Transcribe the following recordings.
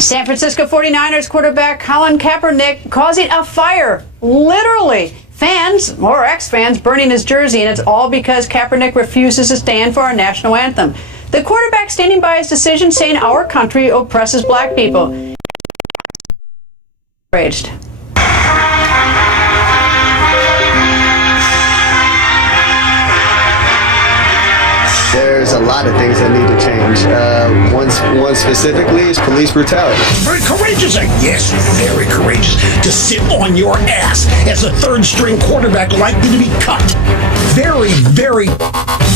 San Francisco 49ers quarterback Colin Kaepernick causing a fire, literally. Fans, or ex-fans, burning his jersey, and it's all because Kaepernick refuses to stand for our national anthem. The quarterback standing by his decision, saying our country oppresses black people. Raged. There's a lot of things that need to change. One specifically is police brutality. Very courageous, yes, very courageous, to sit on your ass as a third-string quarterback likely to be cut. Very, very,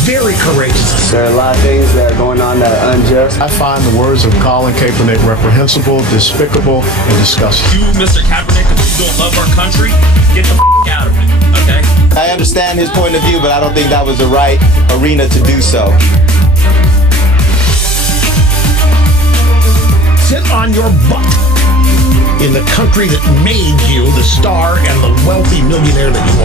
very courageous. There are a lot of things that are going on that are unjust. I find the words of Colin Kaepernick reprehensible, despicable, and disgusting. You, Mr. Kaepernick, if you don't love our country, get the out of it, okay? I understand his point of view, but I don't think that was the right arena to do so. Sit on your butt in the country that made you the star and the wealthy millionaire that you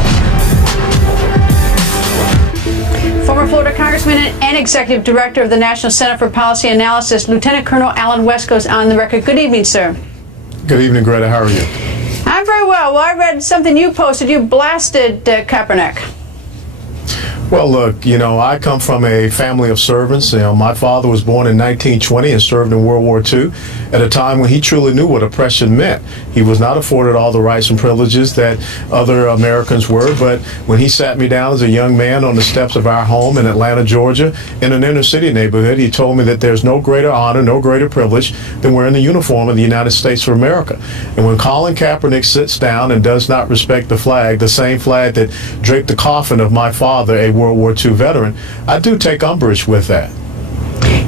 are. Former Florida Congressman and Executive Director of the National Center for Policy Analysis, Lieutenant Colonel Alan West, goes on the record. Good evening, sir. Good evening, Greta. How are you? I'm very well. Well, I read something you posted. You blasted Kaepernick. Well, look, I come from a family of servants. My father was born in 1920 and served in World War II at a time when he truly knew what oppression meant. He was not afforded all the rights and privileges that other Americans were, but when he sat me down as a young man on the steps of our home in Atlanta, Georgia, in an inner city neighborhood, he told me that there's no greater honor, no greater privilege than wearing the uniform of the United States of America. And when Colin Kaepernick sits down and does not respect the flag, the same flag that draped the coffin of my father, a World War II veteran, I do take umbrage with that.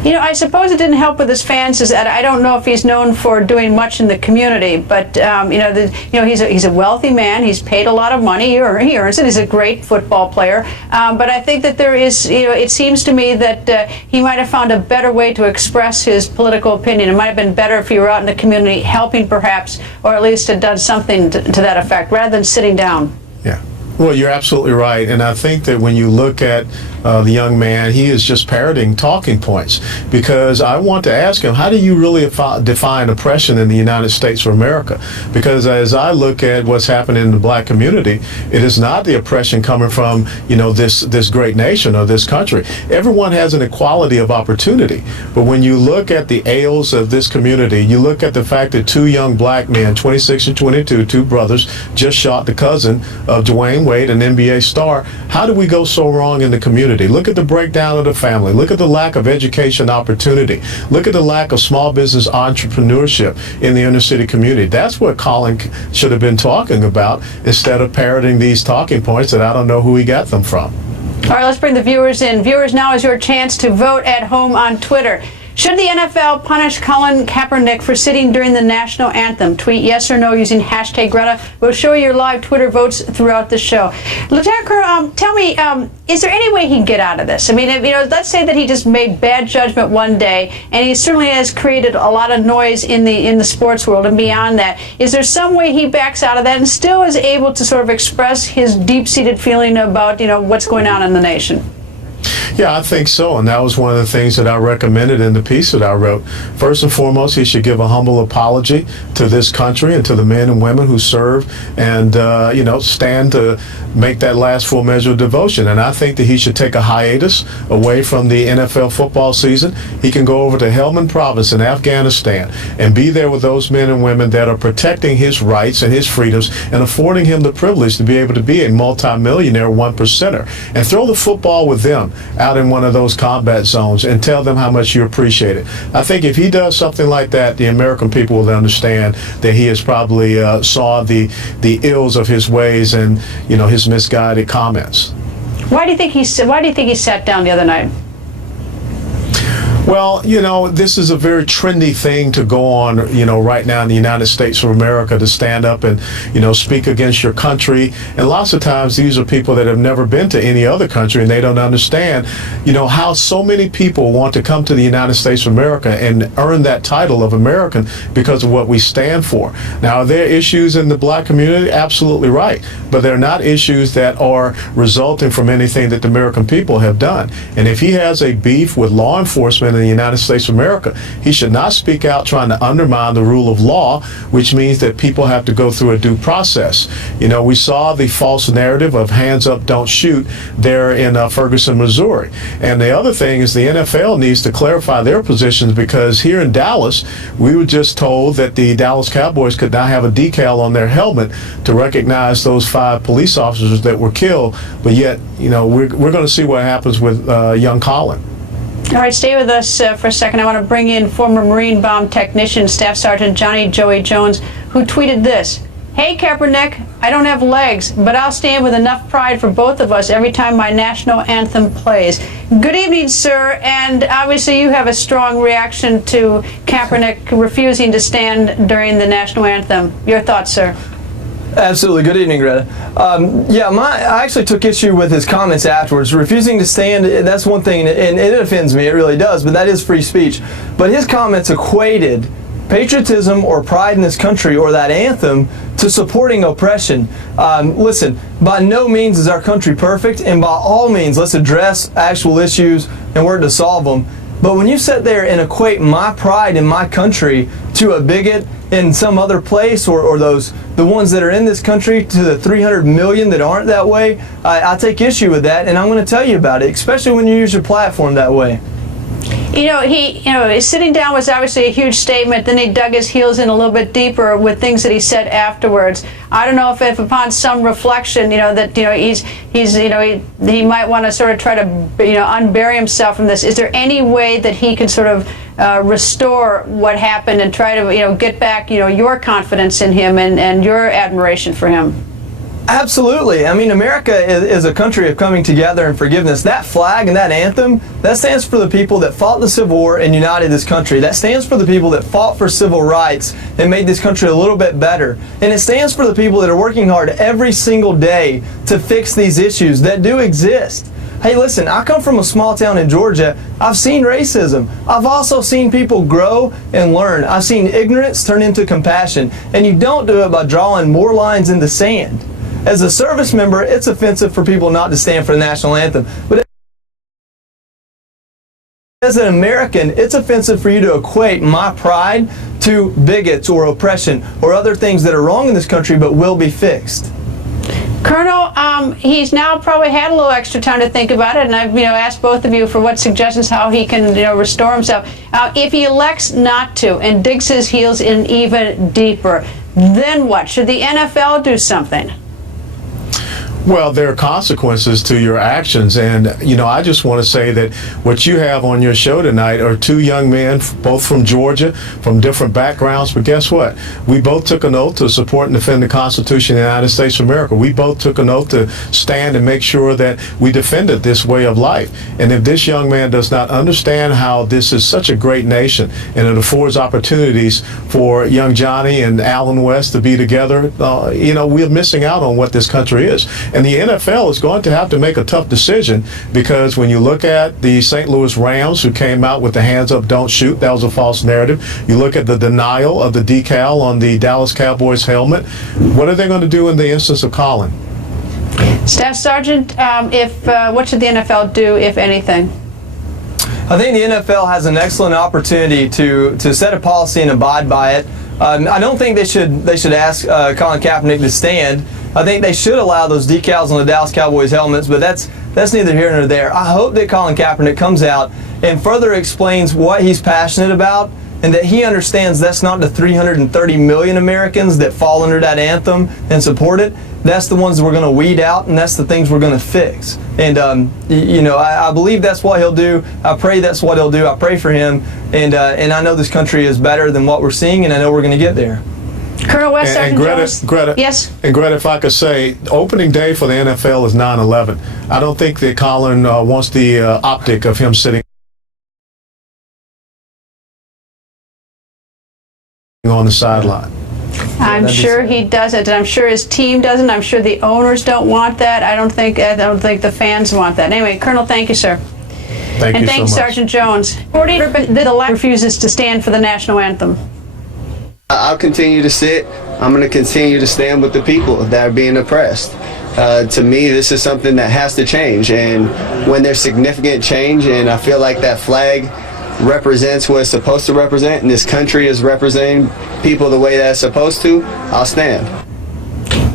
I suppose it didn't help with his fans is that I don't know if he's known for doing much in the community, but he's a wealthy man. He's paid a lot of money, or he earns it. He's a great football player, but I think that there is, it seems to me that he might have found a better way to express his political opinion. It might have been better if he were out in the community helping, perhaps, or at least had done something to that effect, rather than sitting down. Yeah. Well, you're absolutely right, and I think that when you look at the young man, he is just parroting talking points, because I want to ask him, how do you really define oppression in the United States of America? Because as I look at what's happening in the black community, it is not the oppression coming from, this great nation or this country. Everyone has an equality of opportunity, but when you look at the ails of this community, you look at the fact that two young black men, 26 and 22, two brothers, just shot the cousin of Dwayne Wade, an NBA star. How do we go so wrong in the community? Look at the breakdown of the family. Look at the lack of education opportunity. Look at the lack of small business entrepreneurship in the inner city community. That's what Colin should have been talking about, instead of parroting these talking points that I don't know who he got them from. All right, let's bring the viewers in. Viewers, now is your chance to vote at home on Twitter. Should the NFL punish Colin Kaepernick for sitting during the national anthem? Tweet yes or no using hashtag Greta. We'll show you your live Twitter votes throughout the show. Lieutenant Colonel, tell me, is there any way he can get out of this? I mean, let's say that he just made bad judgment one day, and he certainly has created a lot of noise in the sports world and beyond that. Is there some way he backs out of that and still is able to sort of express his deep-seated feeling about, what's going on in the nation? Yeah, I think so, and that was one of the things that I recommended in the piece that I wrote. First and foremost, he should give a humble apology to this country and to the men and women who serve and, stand to make that last full measure of devotion. And I think that he should take a hiatus away from the NFL football season. He can go over to Helmand Province in Afghanistan and be there with those men and women that are protecting his rights and his freedoms and affording him the privilege to be able to be a multimillionaire one percenter, and throw the football with them out in one of those combat zones and tell them how much you appreciate it. I think if he does something like that, the American people will understand that he has probably saw the ills of his ways and his misguided comments. Why do you think he sat down the other night? Well, this is a very trendy thing to go on, right now in the United States of America, to stand up and, speak against your country. And lots of times these are people that have never been to any other country, and they don't understand, how so many people want to come to the United States of America and earn that title of American because of what we stand for. Now, are there issues in the black community? Absolutely right. But they're not issues that are resulting from anything that the American people have done. And if he has a beef with law enforcement the United States of America. He should not speak out trying to undermine the rule of law, which means that people have to go through a due process. You know, we saw the false narrative of hands up, don't shoot there in Ferguson, Missouri. And the other thing is the NFL needs to clarify their positions, because here in Dallas, we were just told that the Dallas Cowboys could not have a decal on their helmet to recognize those 5 police officers that were killed. But yet, you know, we're going to see what happens with young Colin. All right, stay with us for a second. I want to bring in former Marine bomb technician, Staff Sergeant Johnny Joey Jones, who tweeted this. Hey, Kaepernick, I don't have legs, but I'll stand with enough pride for both of us every time my national anthem plays. Good evening, sir, and obviously you have a strong reaction to Kaepernick refusing to stand during the national anthem. Your thoughts, sir? Absolutely. Good evening, Greta. I actually took issue with his comments afterwards. Refusing to stand, that's one thing, and it offends me, it really does, but that is free speech. But his comments equated patriotism or pride in this country or that anthem to supporting oppression. Listen, by no means is our country perfect, and by all means, let's address actual issues and work to solve them. But when you sit there and equate my pride in my country to a bigot in some other place, or the ones that are in this country to the 300 million that aren't that way, I take issue with that, and I'm going to tell you about it, especially when you use your platform that way. His sitting down was obviously a huge statement. Then he dug his heels in a little bit deeper with things that he said afterwards. I don't know if upon some reflection, he might want to sort of try to, unbury himself from this. Is there any way that he can sort of restore what happened and try to, get back, your confidence in him and your admiration for him? Absolutely. I mean, America is a country of coming together and forgiveness. That flag and that anthem, that stands for the people that fought the Civil War and united this country. That stands for the people that fought for civil rights and made this country a little bit better. And it stands for the people that are working hard every single day to fix these issues that do exist. Hey, listen, I come from a small town in Georgia. I've seen racism. I've also seen people grow and learn. I've seen ignorance turn into compassion. And you don't do it by drawing more lines in the sand. As a service member, it's offensive for people not to stand for the national anthem. But as an American, it's offensive for you to equate my pride to bigots or oppression or other things that are wrong in this country but will be fixed. Colonel, he's now probably had a little extra time to think about it, and I've asked both of you for what suggestions how he can restore himself. If he elects not to and digs his heels in even deeper, then what? Should the NFL do something? Well, there are consequences to your actions, and I just want to say that what you have on your show tonight are 2 young men, both from Georgia, from different backgrounds, but guess what? We both took an oath to support and defend the Constitution of the United States of America. We both took an oath to stand and make sure that we defended this way of life. And if this young man does not understand how this is such a great nation and it affords opportunities for young Johnny and Alan West to be together, we're missing out on what this country is. And the NFL is going to have to make a tough decision, because when you look at the St. Louis Rams, who came out with the hands up, don't shoot, that was a false narrative. You look at the denial of the decal on the Dallas Cowboys helmet. What are they going to do in the instance of Colin? Staff Sergeant, what should the NFL do, if anything? I think the NFL has an excellent opportunity to set a policy and abide by it. I don't think they should ask Colin Kaepernick to stand. I think they should allow those decals on the Dallas Cowboys helmets, but that's neither here nor there. I hope that Colin Kaepernick comes out and further explains what he's passionate about, and that he understands that's not the 330 million Americans that fall under that anthem and support it. That's the ones that we're going to weed out, and that's the things we're going to fix. And, I believe that's what he'll do. I pray that's what he'll do. I pray for him. And I know this country is better than what we're seeing, and I know we're going to get there. Colonel West, and Greta, yes. And Greta, if I could say, opening day for the NFL is 9/11. I don't think that Colin wants the optic of him sitting on the sideline. I'm sure he doesn't, and I'm sure his team doesn't. I'm sure the owners don't want that. I don't think the fans want that. Anyway, Colonel, thank you, sir. Thank you so much. And thanks, Sergeant Jones. The left refuses to stand for the national anthem. I'll continue to sit. I'm going to continue to stand with the people that are being oppressed. To me, this is something that has to change. And when there's significant change, and I feel like that flag represents what it's supposed to represent, and this country is representing people the way that it's supposed to, I'll stand.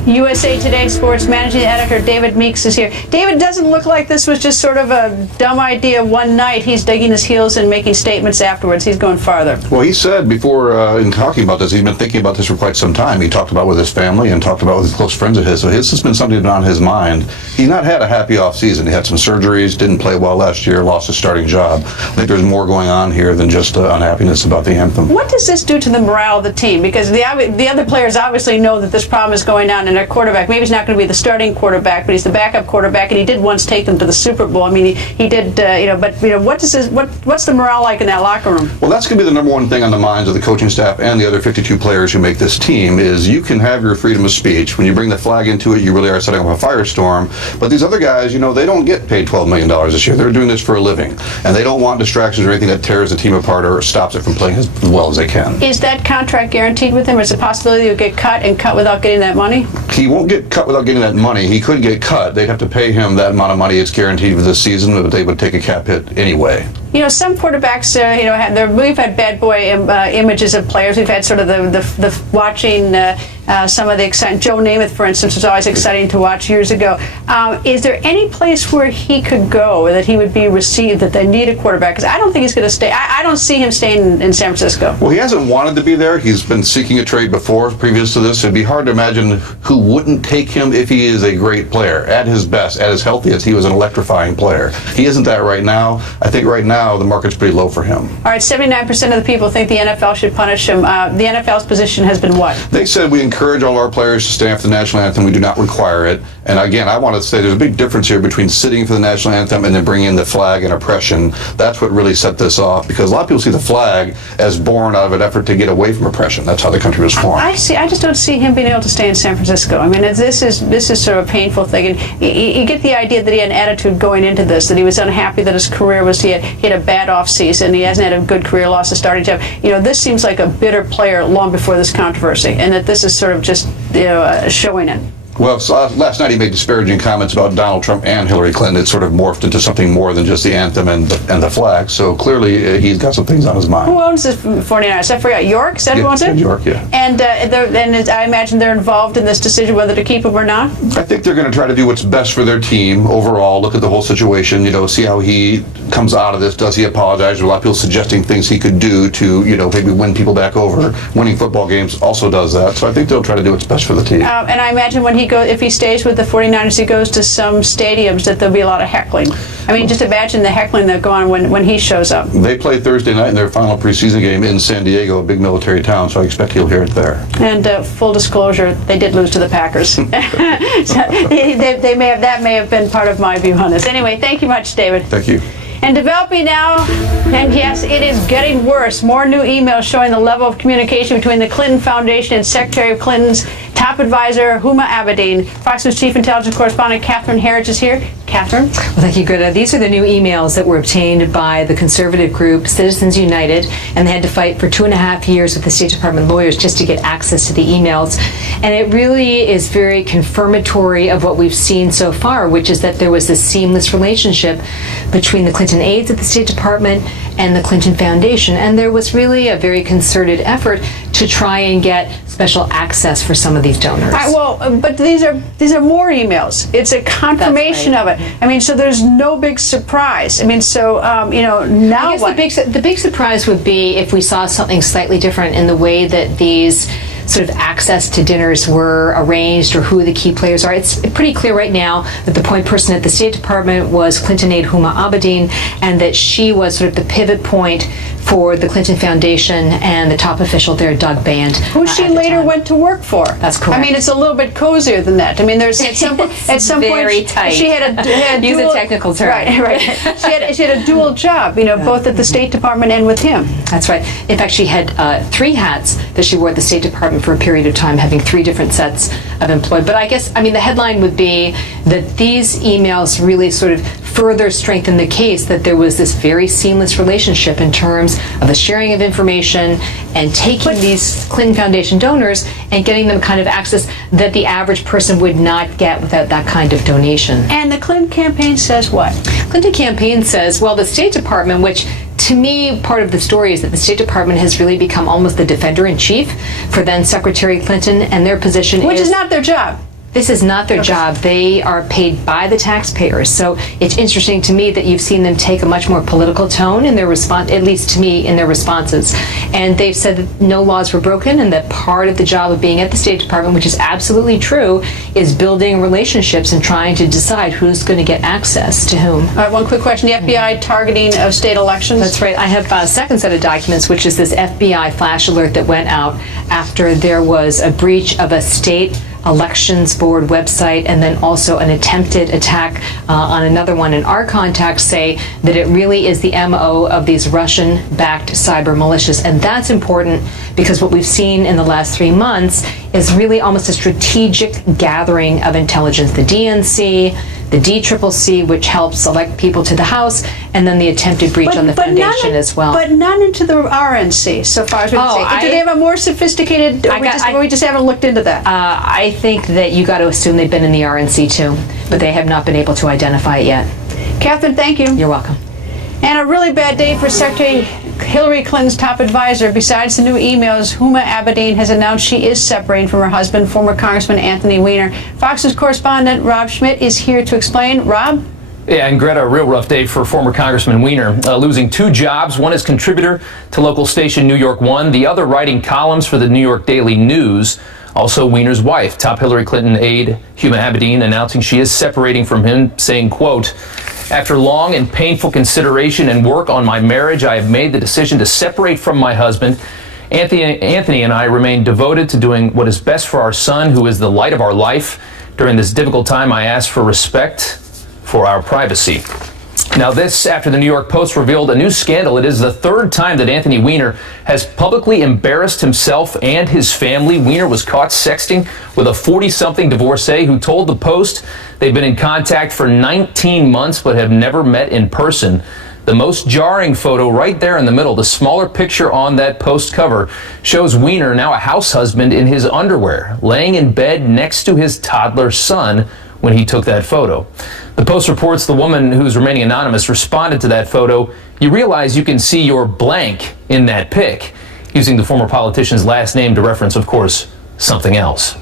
USA Today Sports Managing Editor David Meeks is here. David, doesn't look like this was just sort of a dumb idea one night. He's digging his heels and making statements afterwards. He's going farther. Well, he said before, in talking about this, he's been thinking about this for quite some time. He talked about with his family and talked about with his close friends of his. So this has been something on his mind. He's not had a happy off season. He had some surgeries, didn't play well last year, lost his starting job. I think there's more going on here than just unhappiness about the anthem. What does this do to the morale of the team? Because the other players obviously know that this problem is going on, and their quarterback, maybe he's not going to be the starting quarterback, but he's the backup quarterback, and he did once take them to the Super Bowl. I mean, he did, what's the morale like in that locker room? Well, that's going to be the number one thing on the minds of the coaching staff and the other 52 players who make this team is you can have your freedom of speech. When you bring the flag into it, you really are setting up a firestorm. But these other guys, they don't get paid $12 million this year. They're doing this for a living. And they don't want distractions or anything that tears the team apart or stops it from playing as well as they can. Is that contract guaranteed with him? Or is it a possibility he'll get cut and cut without getting that money? He won't get cut without getting that money. He could get cut. They'd have to pay him that amount of money. It's guaranteed for this season, but they would take a cap hit anyway. Some quarterbacks, we've had bad boy images of players. We've had sort of the watching some of the exciting. Joe Namath, for instance, was always exciting to watch years ago. Is there any place where he could go that he would be received that they need a quarterback? Because I don't think he's going to stay. I don't see him staying in San Francisco. Well, he hasn't wanted to be there. He's been seeking a trade before, previous to this. It'd be hard to imagine who wouldn't take him if he is a great player, at his best, at his healthiest. He was an electrifying player. He isn't that right now. I think right now the market's pretty low for him. All right, 79% of the people think the NFL should punish him. The NFL's position has been what? They said we encourage all our players to stand for the national anthem. We do not require it. And again, I want to say there's a big difference here between sitting for the national anthem and then bringing in the flag and oppression. That's what really set this off, because a lot of people see the flag as born out of an effort to get away from oppression. That's how the country was formed. I just don't see him being able to stay in San Francisco. I mean, this is sort of a painful thing. And you get the idea that he had an attitude going into this, that he was unhappy that his career was, he had a bad off season. He hasn't had a good career, lost a starting job. This seems like a bitter player long before this controversy, and that this is sort of just showing it. Well, last night he made disparaging comments about Donald Trump and Hillary Clinton. It sort of morphed into something more than just the anthem and the flag. So clearly he's got some things on his mind. Who owns the 49ers? I forgot. York? Is that who owns it? York, yeah. And I imagine they're involved in this decision whether to keep him or not? I think they're going to try to do what's best for their team overall, look at the whole situation, see how he comes out of this. Does he apologize? There are a lot of people suggesting things he could do to, maybe win people back over. Winning football games also does that. So I think they'll try to do what's best for the team. And I imagine if he stays with the 49ers, he goes to some stadiums that there'll be a lot of heckling. I mean, just imagine the heckling that'll go on when he shows up. They play Thursday night in their final preseason game in San Diego, a big military town, so I expect you'll hear it there. And full disclosure, they did lose to the Packers. So that may have been part of my view on this. Anyway, thank you much, David. Thank you. And developing now, and yes, it is getting worse. More new emails showing the level of communication between the Clinton Foundation and Secretary of Clinton's top advisor, Huma Abedin. Fox News Chief Intelligence Correspondent Catherine Herridge is here. Catherine? Well, thank you, Greta. These are the new emails that were obtained by the conservative group Citizens United, and they had to fight for 2.5 years with the State Department lawyers just to get access to the emails. And it really is very confirmatory of what we've seen so far, which is that there was this seamless relationship between the Clinton aides at the State Department and the Clinton Foundation. And there was really a very concerted effort to try and get special access for some of these donors. But these are more emails. It's a confirmation of it. I mean, so there's no big surprise. I mean, so now I guess the big surprise would be if we saw something slightly different in the way that these sort of access to dinners were arranged or who the key players are. It's pretty clear right now that the point person at the State Department was Clinton aide Huma Abedin, and that she was sort of the pivot point for the Clinton Foundation and the top official there, Doug Band. Who she later went to work for. That's correct. I mean, it's a little bit cozier than that. I mean, there's at some point tight. She had a use dual, a technical term. Right. She had a dual job, both at the State Department and with him. That's right. In fact, she had 3 hats that she wore at the State Department for a period of time, having 3 different sets of employed. But I guess, the headline would be that these emails really sort of further strengthen the case that there was this very seamless relationship in terms of the sharing of information and taking these Clinton Foundation donors and getting them kind of access that the average person would not get without that kind of donation. And the Clinton campaign says what? Clinton campaign says, well, the State Department, which to me, part of the story is that the State Department has really become almost the defender-in-chief for then Secretary Clinton, and their position Which is not their job. This is not their job. They are paid by the taxpayers. So it's interesting to me that you've seen them take a much more political tone in their response, at least to me, in their responses. And they've said that no laws were broken and that part of the job of being at the State Department, which is absolutely true, is building relationships and trying to decide who's going to get access to whom. All right, one quick question. The FBI targeting of state elections? That's right. I have a second set of documents, which is this FBI flash alert that went out after there was a breach of a state elections board website, and then also an attempted attack on another one. And our contacts say that it really is the MO of these Russian-backed cyber militias. And that's important because what we've seen in the last 3 months is really almost a strategic gathering of intelligence. The DNC, the DCCC, which helps elect people to the House, and then the attempted breach on the foundation as well. But none into the RNC, so far as we can see. Do they have a more sophisticated, we just haven't looked into that? I think that you got to assume they've been in the RNC too, but they have not been able to identify it yet. Catherine, thank you. You're welcome. And a really bad day for Secretary Hillary Clinton's top advisor. Besides the new emails, Huma Abedin has announced she is separating from her husband, former Congressman Anthony Weiner. Fox's correspondent Rob Schmidt is here to explain. Rob? Yeah, and Greta, a real rough day for former Congressman Weiner, losing 2 jobs, one as contributor to local station New York 1, the other writing columns for the New York Daily News. Also, Weiner's wife, top Hillary Clinton aide Huma Abedin, announcing she is separating from him, saying, quote, "After long and painful consideration and work on my marriage, I have made the decision to separate from my husband. Anthony and I remain devoted to doing what is best for our son, who is the light of our life. During this difficult time, I ask for respect for our privacy." Now this after the New York Post revealed a new scandal. It is the 3rd time that Anthony Weiner has publicly embarrassed himself and his family. Weiner was caught sexting with a 40-something divorcee who told the Post they've been in contact for 19 months but have never met in person. The most jarring photo right there in the middle, the smaller picture on that Post cover, shows Weiner, now a house husband, in his underwear, laying in bed next to his toddler son when he took that photo. The Post reports the woman, who's remaining anonymous, responded to that photo. "You realize you can see your blank in that pic," using the former politician's last name to reference, of course, something else.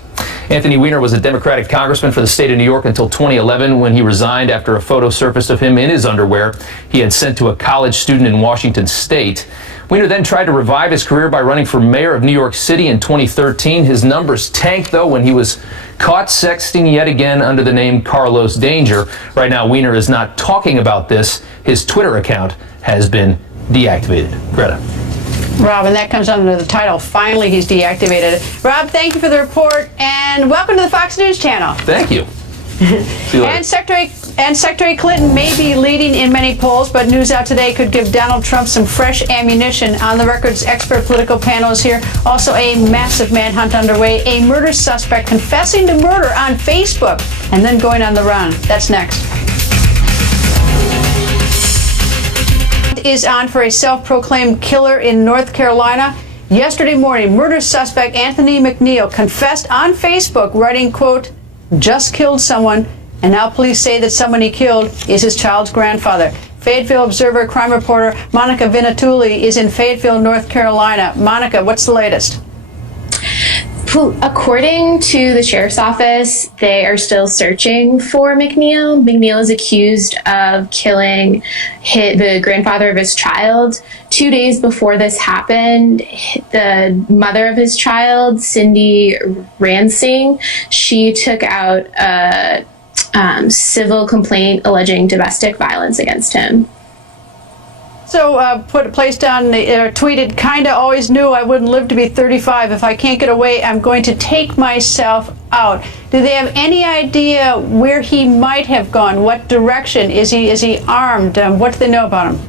Anthony Weiner was a Democratic congressman for the state of New York until 2011, when he resigned after a photo surfaced of him in his underwear he had sent to a college student in Washington state. Weiner then tried to revive his career by running for mayor of New York City in 2013. His numbers tanked, though, when he was caught sexting yet again under the name Carlos Danger. Right now, Weiner is not talking about this. His Twitter account has been deactivated. Greta. Rob, and that comes under the title, "Finally He's Deactivated." Rob, thank you for the report, and welcome to the Fox News Channel. Thank you. See you later. And Secretary Clinton may be leading in many polls, but news out today could give Donald Trump some fresh ammunition. On the Record's expert political panel is here. Also, a massive manhunt underway. A murder suspect confessing to murder on Facebook and then going on the run. That's next. Is on for a self-proclaimed killer in North Carolina. Yesterday morning, murder suspect Anthony McNeil confessed on Facebook, writing, quote, "Just killed someone, and now police say that someone he killed is his child's grandfather." Fayetteville Observer crime reporter Monica Vinatulli is in Fayetteville, North Carolina. Monica, what's the latest? According to the sheriff's office, they are still searching for McNeil. McNeil is accused of killing the grandfather of his child. 2 days before this happened, the mother of his child, Cindy Ransing, she took out a civil complaint alleging domestic violence against him. So placed on, tweeted, "Kinda always knew I wouldn't live to be 35. If I can't get away, I'm going to take myself out." Do they have any idea where he might have gone? What direction? Is he armed? What do they know about him?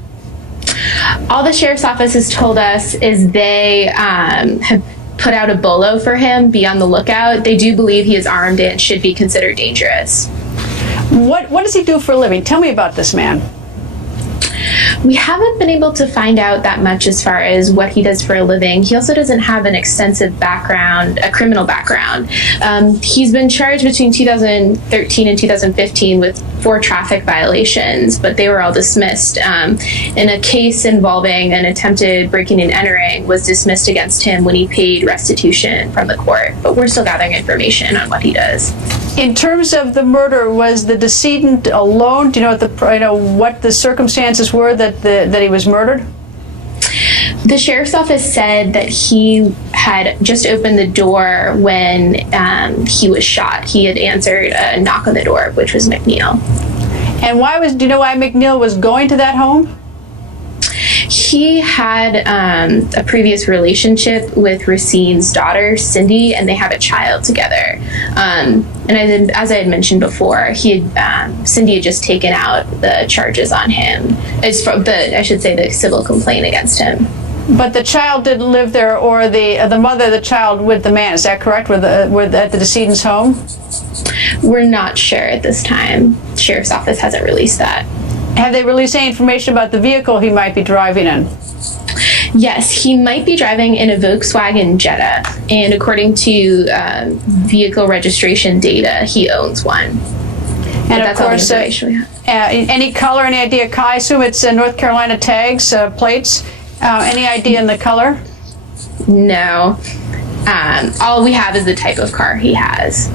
All the sheriff's office has told us is they have put out a bolo for him. Be on the lookout. They do believe he is armed and should be considered dangerous. What does he do for a living? Tell me about this man. We haven't been able to find out that much as far as what he does for a living. He also doesn't have an extensive background, a criminal background. He's been charged between 2013 and 2015 with 4 traffic violations, but they were all dismissed. And a case involving an attempted breaking and entering was dismissed against him when he paid restitution from the court. But we're still gathering information on what he does. In terms of the murder, was the decedent alone? Do you know what the circumstances were that he was murdered? The sheriff's office said that he had just opened the door when he was shot. He had answered a knock on the door, which was McNeil. And do you know why McNeil was going to that home? He had a previous relationship with Racine's daughter, Cindy, and they have a child together. And as I had mentioned before, Cindy had just taken out the charges on him. It's from the civil complaint against him. But the child didn't live there, or the mother of the child with the man. Is that correct? Were at the decedent's home? We're not sure at this time. The sheriff's office hasn't released that. Have they released any information about the vehicle he might be driving in? Yes, he might be driving in a Volkswagen Jetta, and according to vehicle registration data, he owns one. And but of that's course, all the information we have. Any color, any idea? I assume it's North Carolina tags, plates. Any idea in the color? No. All we have is the type of car he has.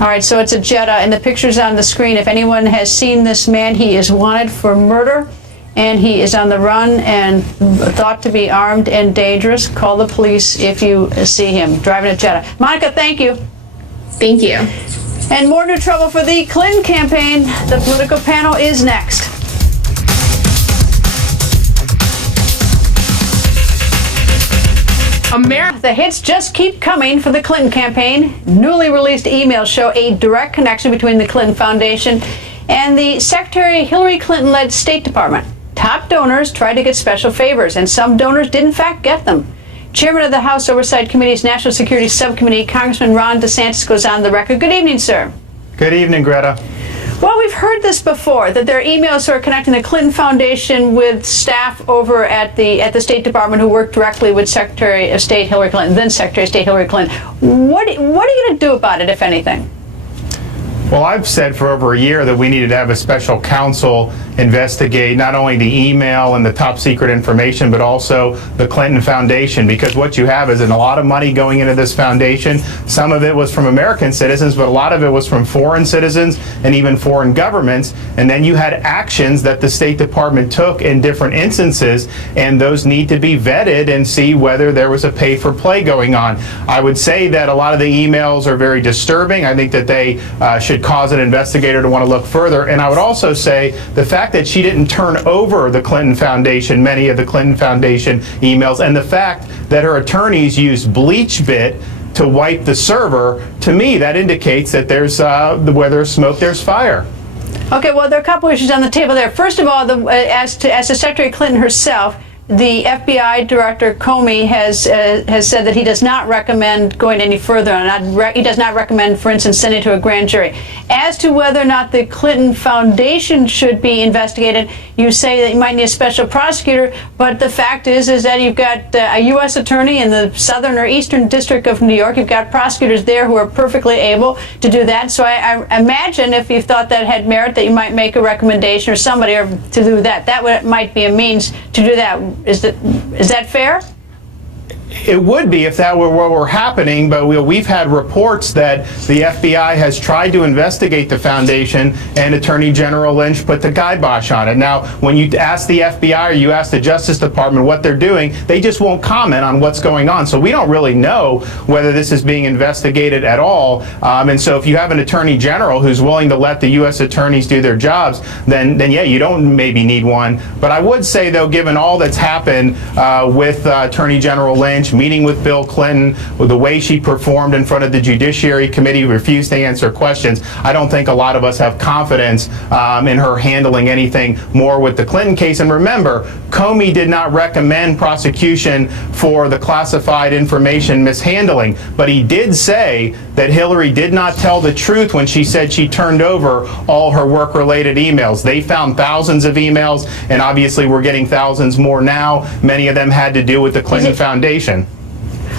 All right, so it's a Jetta, and the picture's on the screen. If anyone has seen this man, he is wanted for murder, and he is on the run and thought to be armed and dangerous. Call the police if you see him driving a Jetta. Monica, thank you. Thank you. And more new trouble for the Clinton campaign. The political panel is next. The hits just keep coming for the Clinton campaign. Newly released emails show a direct connection between the Clinton Foundation and the Secretary Hillary Clinton-led State Department. Top donors tried to get special favors, and some donors did in fact get them. Chairman of the House Oversight Committee's National Security Subcommittee, Congressman Ron DeSantis, goes on the record. Good evening, sir. Good evening, Greta. Well, we've heard this before, that there are emails sort of connecting the Clinton Foundation with staff over at the State Department who work directly with Secretary of State Hillary Clinton, then Secretary of State Hillary Clinton. What are you going to do about it, if anything? Well, I've said for over a year that we needed to have a special counsel investigate not only the email and the top secret information, but also the Clinton Foundation, because what you have is a lot of money going into this foundation. Some of it was from American citizens, but a lot of it was from foreign citizens and even foreign governments. And then you had actions that the State Department took in different instances, and those need to be vetted and see whether there was a pay for play going on. I would say that a lot of the emails are very disturbing. I think that they should cause an investigator to want to look further. And I would also say the fact that she didn't turn over the Clinton Foundation, many of the Clinton Foundation emails, and the fact that her attorneys used bleach bit to wipe the server, to me that indicates that there's where there's smoke, there's fire. Okay, well, there are a couple issues on the table there. First of all, as to Secretary Clinton herself, the FBI Director Comey has said that he does not recommend going any further. He does not recommend, for instance, sending it to a grand jury. As to whether or not the Clinton Foundation should be investigated, you say that you might need a special prosecutor, but the fact is that you've got a U.S. attorney in the Southern or Eastern District of New York. You've got prosecutors there who are perfectly able to do that. So I imagine if you thought that had merit, that you might make a recommendation or somebody to do that. That might be a means to do that. Is that fair? It would be if that were what were happening, but we've had reports that the FBI has tried to investigate the foundation, and Attorney General Lynch put the kibosh on it. Now, when you ask the FBI or you ask the Justice Department what they're doing, they just won't comment on what's going on. So we don't really know whether this is being investigated at all. And so if you have an Attorney General who's willing to let the U.S. attorneys do their jobs, then yeah, you don't maybe need one. But I would say, though, given all that's happened with Attorney General Lynch Lynch, meeting with Bill Clinton, with the way she performed in front of the Judiciary Committee, refused to answer questions. I don't think a lot of us have confidence in her handling anything more with the Clinton case. And remember, Comey did not recommend prosecution for the classified information mishandling, but he did say that Hillary did not tell the truth when she said she turned over all her work-related emails. They found thousands of emails, and obviously we're getting thousands more now. Many of them had to do with the Clinton Foundation.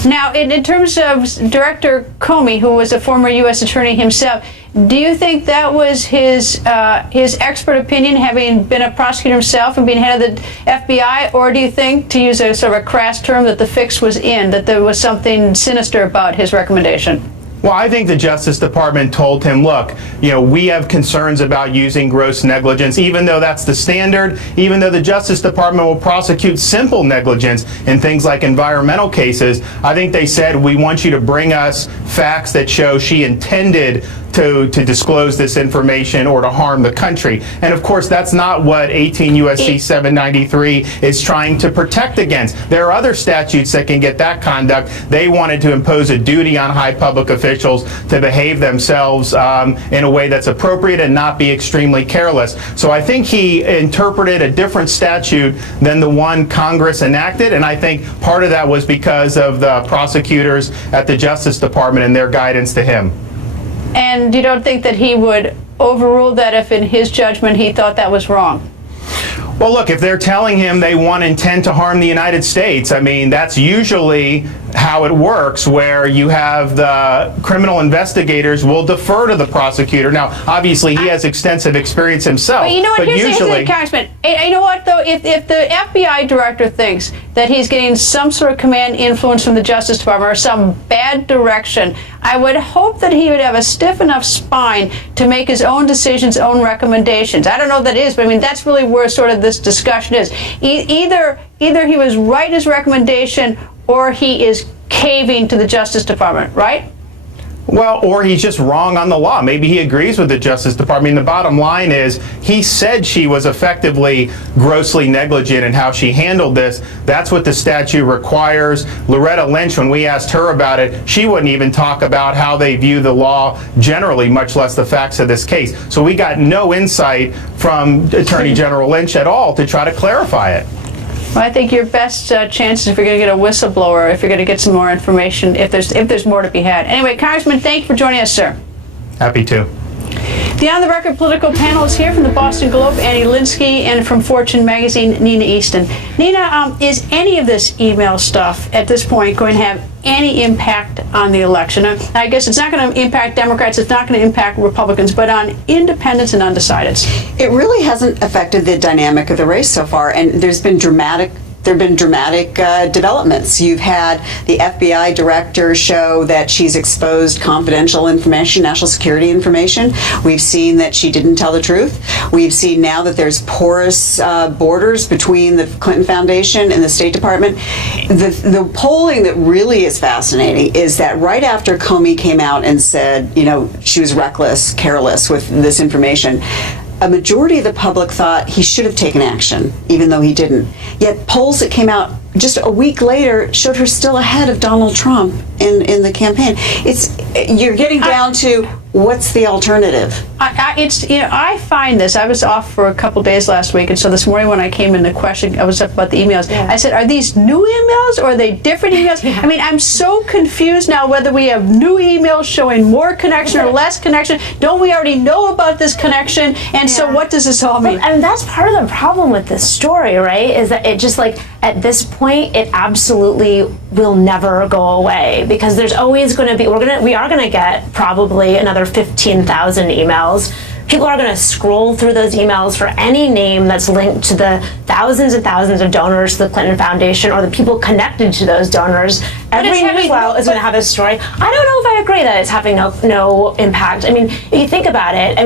Now, in terms of Director Comey, who was a former U.S. attorney himself, do you think that was his expert opinion, having been a prosecutor himself and being head of the FBI, or do you think, to use a sort of a crass term, that the fix was in, that there was something sinister about his recommendation? Well, I think the Justice Department told him, look, we have concerns about using gross negligence, even though that's the standard, even though the Justice Department will prosecute simple negligence in things like environmental cases. I think they said, we want you to bring us facts that show she intended to disclose this information or to harm the country. And of course, that's not what 18 U.S.C. 793 is trying to protect against. There are other statutes that can get that conduct. They wanted to impose a duty on high public officials to behave themselves in a way that's appropriate and not be extremely careless. So I think he interpreted a different statute than the one Congress enacted, and I think part of that was because of the prosecutors at the Justice Department and their guidance to him. And you don't think that he would overrule that if, in his judgment, he thought that was wrong? Well, look, if they're telling him they want intent to harm the United States, I mean, that's usually how it works, where you have the criminal investigators will defer to the prosecutor. Now, obviously, he has extensive experience himself. But you know what? Here's usually, the Congressman. You know what, though? If the FBI director thinks that he's getting some sort of command influence from the Justice Department or some bad direction, I would hope that he would have a stiff enough spine to make his own decisions, own recommendations. I don't know what that is, but I mean, that's really where sort of this discussion is. Either he was right in his recommendation, or he is caving to the Justice Department, right? Well, or he's just wrong on the law. Maybe he agrees with the Justice Department. I mean, the bottom line is he said she was effectively grossly negligent in how she handled this. That's what the statute requires. Loretta Lynch, when we asked her about it, she wouldn't even talk about how they view the law generally, much less the facts of this case. So we got no insight from Attorney General Lynch at all to try to clarify it. Well, I think your best chances, if you're going to get a whistleblower, if you're going to get some more information, if there's more to be had. Anyway, Congressman, thank you for joining us, sir. Happy to. The On the Record political panel is here from the Boston Globe, Annie Linsky, and from Fortune magazine, Nina Easton. Nina, is any of this email stuff at this point going to have any impact on the election? I guess it's not going to impact Democrats, it's not going to impact Republicans, but on independents and undecideds. It really hasn't affected the dynamic of the race so far, and there have been dramatic developments. You've had the FBI director show that she's exposed confidential information, national security information. We've seen that she didn't tell the truth. We've seen now that there's porous borders between the Clinton Foundation and the State Department. The polling that really is fascinating is that right after Comey came out and said, she was reckless, careless with this information, a majority of the public thought he should have taken action, even though he didn't. Yet polls that came out just a week later showed her still ahead of Donald Trump in the campaign. You're getting down to what's the alternative? I find this. I was off for a couple days last week, and so this morning when I came in the question, I was up about the emails. Yeah. I said, are these new emails or are they different emails? Yeah. I mean, I'm so confused now whether we have new emails showing more connection or less connection. Don't we already know about this connection? And so what does this all mean? And that's part of the problem with this story, right? Is that it just at this point, it absolutely will never go away, because there's always going to be, we are going to get probably another 15,000 emails. People are going to scroll through those emails for any name that's linked to the thousands and thousands of donors to the Clinton Foundation or the people connected to those donors. Every news well is going to have a story. I don't know if I agree that it's having no impact. I mean, if you think about it,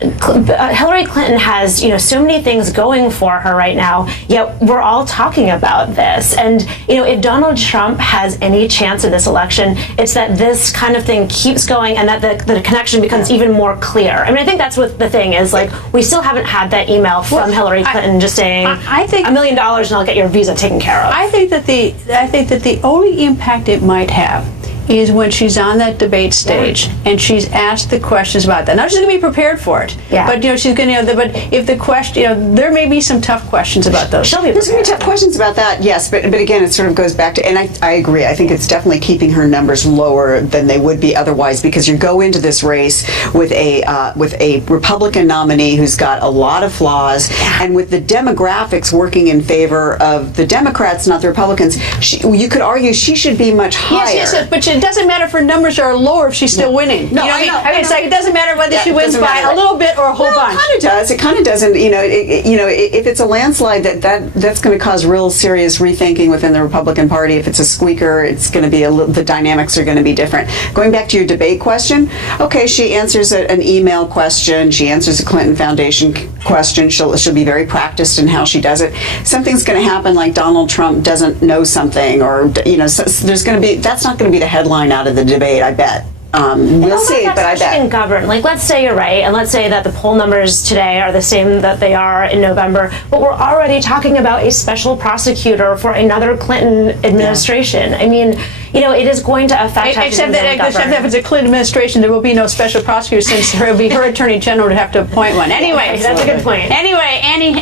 Hillary Clinton has, so many things going for her right now, yet we're all talking about this. And, if Donald Trump has any chance in this election, it's that this kind of thing keeps going and that the connection becomes even more clear. I mean, I think that's what the thing is. Like, we still haven't had that email from Hillary Clinton just saying, I think $1 million and I'll get your visa taken care of. I think that the only impact it might have is when she's on that debate stage and she's asked the questions about that. Now she's going to be prepared for it. Yeah. But she's going to. But if the question, there may be some tough questions about those. There's going to be tough questions about that. Yes, but again, it sort of goes back to, and I agree. I think it's definitely keeping her numbers lower than they would be otherwise, because you go into this race with a Republican nominee who's got a lot of flaws, and with the demographics working in favor of the Democrats, not the Republicans. You could argue she should be much higher. Yes, but it doesn't matter if her numbers are lower if she's still winning. No, I know. It's like it doesn't matter whether she wins by a little bit or a whole bunch. It kind of does. It kind of doesn't. If it's a landslide, that's going to cause real serious rethinking within the Republican Party. If it's a squeaker, it's going to be the dynamics are going to be different. Going back to your debate question, okay, she answers an email question. She answers a Clinton Foundation question. She'll be very practiced in how she does it. Something's going to happen, like Donald Trump doesn't know something, or there's going to be that's not going to be the headline out of the debate, I bet. We'll see, but I bet. Can govern. Like, let's say you're right, and let's say that the poll numbers today are the same that they are in November, but we're already talking about a special prosecutor for another Clinton administration. Yeah. I mean, it is going to affect how except that if it's a Clinton administration, there will be no special prosecutor, since it will be her attorney general to have to appoint one. Anyway, that's a good point. Anyway, Annie,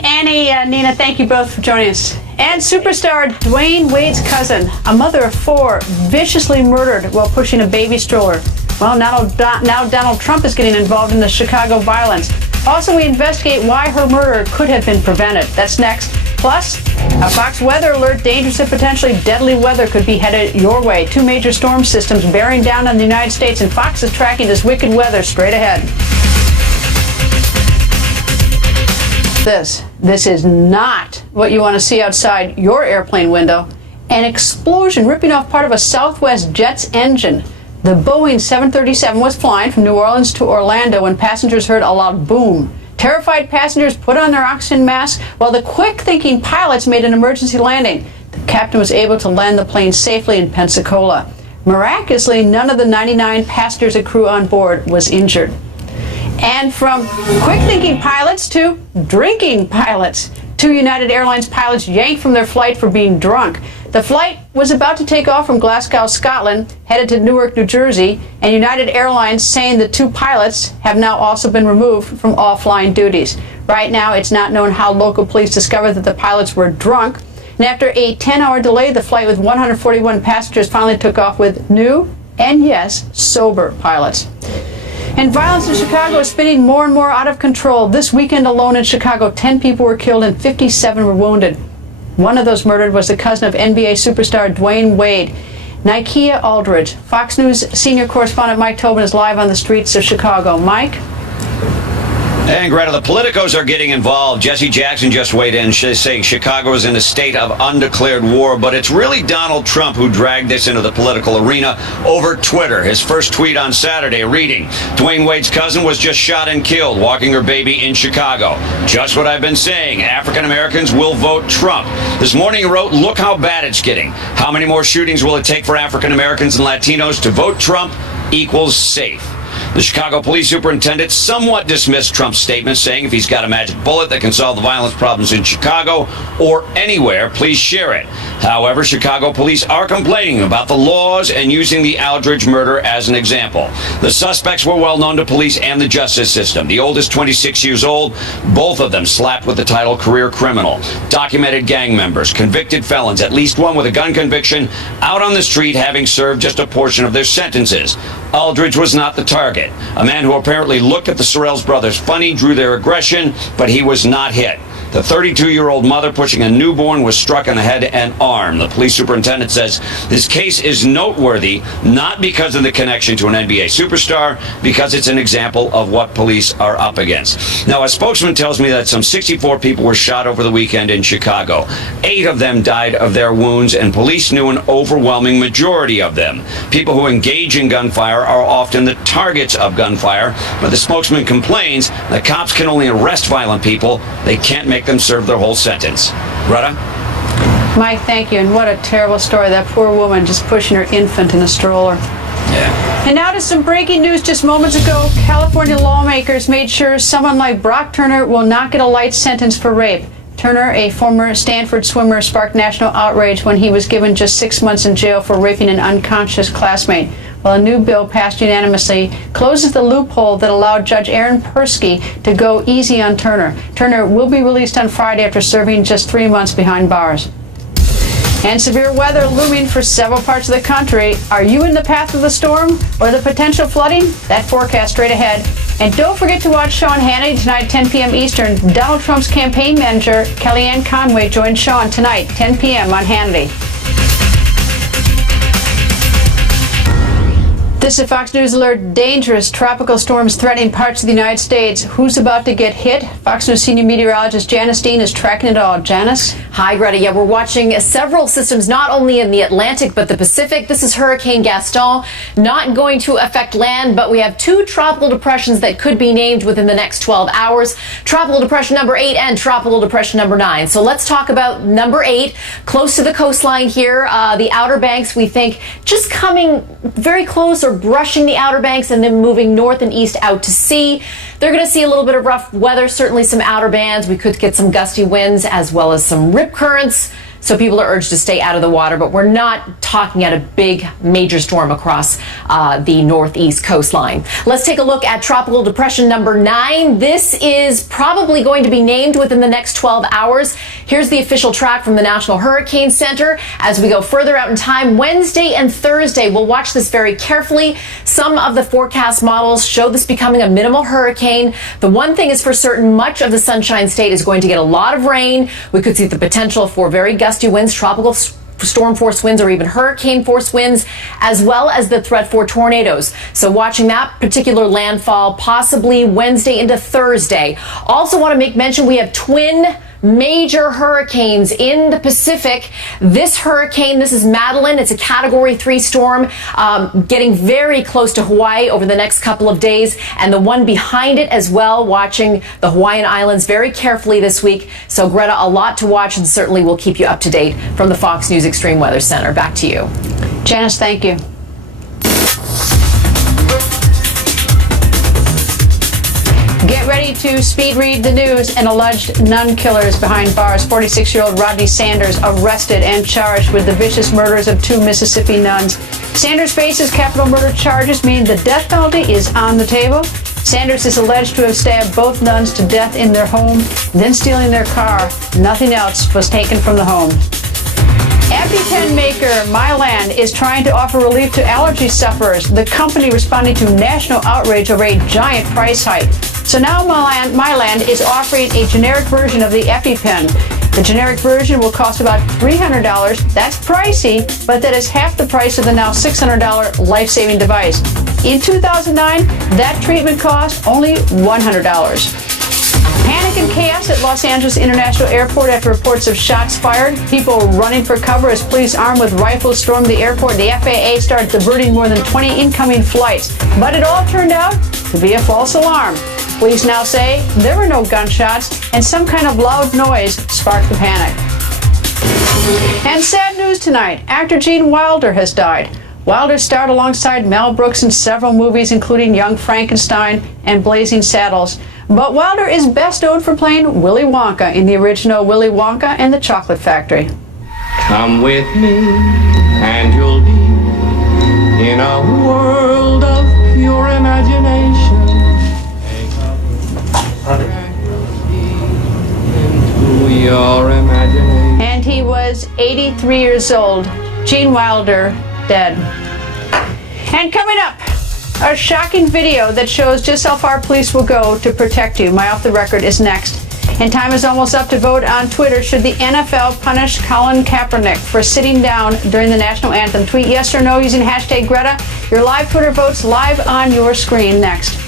Nina, thank you both for joining us. And superstar Dwayne Wade's cousin, a mother of 4, viciously murdered while pushing a baby stroller. Well, now Donald Trump is getting involved in the Chicago violence. Also, we investigate why her murder could have been prevented. That's next. Plus, a Fox weather alert: dangerous and potentially deadly weather could be headed your way. 2 major storm systems bearing down on the United States, and Fox is tracking this wicked weather straight ahead. This is not what you want to see outside your airplane window. An explosion ripping off part of a Southwest jet's engine. The Boeing 737 was flying from New Orleans to Orlando when passengers heard a loud boom. Terrified passengers put on their oxygen masks while the quick-thinking pilots made an emergency landing. The captain was able to land the plane safely in Pensacola. Miraculously, none of the 99 passengers and crew on board was injured. And from quick-thinking pilots to drinking pilots. 2 United Airlines pilots yanked from their flight for being drunk. The flight was about to take off from Glasgow, Scotland, headed to Newark, New Jersey, and United Airlines saying the 2 pilots have now also been removed from all flying duties. Right now, it's not known how local police discovered that the pilots were drunk. And after a 10-hour delay, the flight with 141 passengers finally took off with new and, yes, sober pilots. And violence in Chicago is spinning more and more out of control. This weekend alone in Chicago, 10 people were killed and 57 were wounded. One of those murdered was the cousin of NBA superstar Dwayne Wade. Nikia Aldridge. Fox News senior correspondent Mike Tobin is live on the streets of Chicago. Mike? And Greta, the politicos are getting involved. Jesse Jackson just weighed in saying Chicago is in a state of undeclared war, but it's really Donald Trump who dragged this into the political arena over Twitter. His first tweet on Saturday reading, Dwayne Wade's cousin was just shot and killed walking her baby in Chicago. Just what I've been saying. African Americans will vote Trump. This morning he wrote, look how bad it's getting. How many more shootings will it take for African Americans and Latinos to vote Trump equals safe? The Chicago police superintendent somewhat dismissed Trump's statement, saying if he's got a magic bullet that can solve the violence problems in Chicago or anywhere, please share it. However, Chicago police are complaining about the laws and using the Aldridge murder as an example. The suspects were well known to police and the justice system. The oldest, 26 years old, both of them slapped with the title career criminal. Documented gang members, convicted felons, at least one with a gun conviction, out on the street having served just a portion of their sentences. Aldridge was not the target. A man who apparently looked at the Sorrells brothers funny drew their aggression, but he was not hit. The 32-year-old mother pushing a newborn was struck in the head and arm. The police superintendent says this case is noteworthy, not because of the connection to an NBA superstar, because it's an example of what police are up against. Now, a spokesman tells me that some 64 people were shot over the weekend in Chicago. 8 of them died of their wounds, and police knew an overwhelming majority of them. People who engage in gunfire are often the targets of gunfire, but the spokesman complains that cops can only arrest violent people. They can't make them serve their whole sentence. Greta? Mike, thank you. And what a terrible story. That poor woman just pushing her infant in a stroller. Yeah. And now to some breaking news. Just moments ago, California lawmakers made sure someone like Brock Turner will not get a light sentence for rape. Turner, a former Stanford swimmer, sparked national outrage when he was given just 6 months in jail for raping an unconscious classmate. Well, a new bill passed unanimously closes the loophole that allowed Judge Aaron Persky to go easy on Turner. Turner will be released on Friday after serving just 3 months behind bars. And severe weather looming for several parts of the country. Are you in the path of the storm or the potential flooding? That forecast straight ahead. And don't forget to watch Sean Hannity tonight, 10 p.m. Eastern. Donald Trump's campaign manager, Kellyanne Conway, joins Sean tonight, 10 p.m. on Hannity. This is Fox News Alert. Dangerous tropical storms threatening parts of the United States. Who's about to get hit? Fox News senior meteorologist Janice Dean is tracking it all. Janice? Hi, Greta. Yeah, we're watching several systems, not only in the Atlantic, but the Pacific. This is Hurricane Gaston. Not going to affect land, but we have 2 tropical depressions that could be named within the next 12 hours. Tropical Depression number 8 and Tropical Depression number 9. So let's talk about number 8, close to the coastline here. The Outer Banks, we think, just coming very close or brushing the Outer Banks and then moving north and east out to sea. They're going to see a little bit of rough weather, certainly some outer bands. We could get some gusty winds as well as some rip currents. So people are urged to stay out of the water, but we're not talking at a big major storm across the northeast coastline. Let's take a look at Tropical Depression number 9. This is probably going to be named within the next 12 hours. Here's the official track from the National Hurricane Center. As we go further out in time, Wednesday and Thursday, we'll watch this very carefully. Some of the forecast models show this becoming a minimal hurricane. The one thing is for certain, much of the Sunshine State is going to get a lot of rain. We could see the potential for very gusty winds, tropical storm force winds, or even hurricane force winds, as well as the threat for tornadoes. So watching that particular landfall possibly Wednesday into Thursday. Also want to make mention we have twin major hurricanes in the Pacific. This hurricane, this is Madeline. It's a Category 3 storm getting very close to Hawaii over the next couple of days. And the one behind it as well, watching the Hawaiian Islands very carefully this week. So Greta, a lot to watch, and certainly we'll keep you up to date from the Fox News Extreme Weather Center. Back to you. Janice, thank you. Get ready to speed read the news. And alleged nun killers behind bars. 46-year-old Rodney Sanders arrested and charged with the vicious murders of 2 Mississippi nuns. Sanders faces capital murder charges, meaning the death penalty is on the table. Sanders is alleged to have stabbed both nuns to death in their home, then stealing their car. Nothing else was taken from the home. EpiPen maker Mylan is trying to offer relief to allergy sufferers. The company responding to national outrage over a giant price hike. So now Mylan is offering a generic version of the EpiPen. The generic version will cost about $300. That's pricey, but that is half the price of the now $600 life-saving device. In 2009, that treatment cost only $100. Panic and chaos at Los Angeles International Airport after reports of shots fired. People running for cover as police armed with rifles stormed the airport. The FAA started diverting more than 20 incoming flights. But it all turned out to be a false alarm. Police now say there were no gunshots and some kind of loud noise sparked the panic. And sad news tonight. Actor Gene Wilder has died. Wilder starred alongside Mel Brooks in several movies, including Young Frankenstein and Blazing Saddles. But Wilder is best known for playing Willy Wonka in the original Willy Wonka and the Chocolate Factory. Come with me and you'll be in a world of pure imagination. Into your imagination. And he was 83 years old. Gene Wilder, dead. And coming up, a shocking video that shows just how far police will go to protect you. My Off the Record is next. And time is almost up to vote on Twitter. Should the NFL punish Colin Kaepernick for sitting down during the national anthem? Tweet yes or no using hashtag Greta. Your live Twitter votes live on your screen next.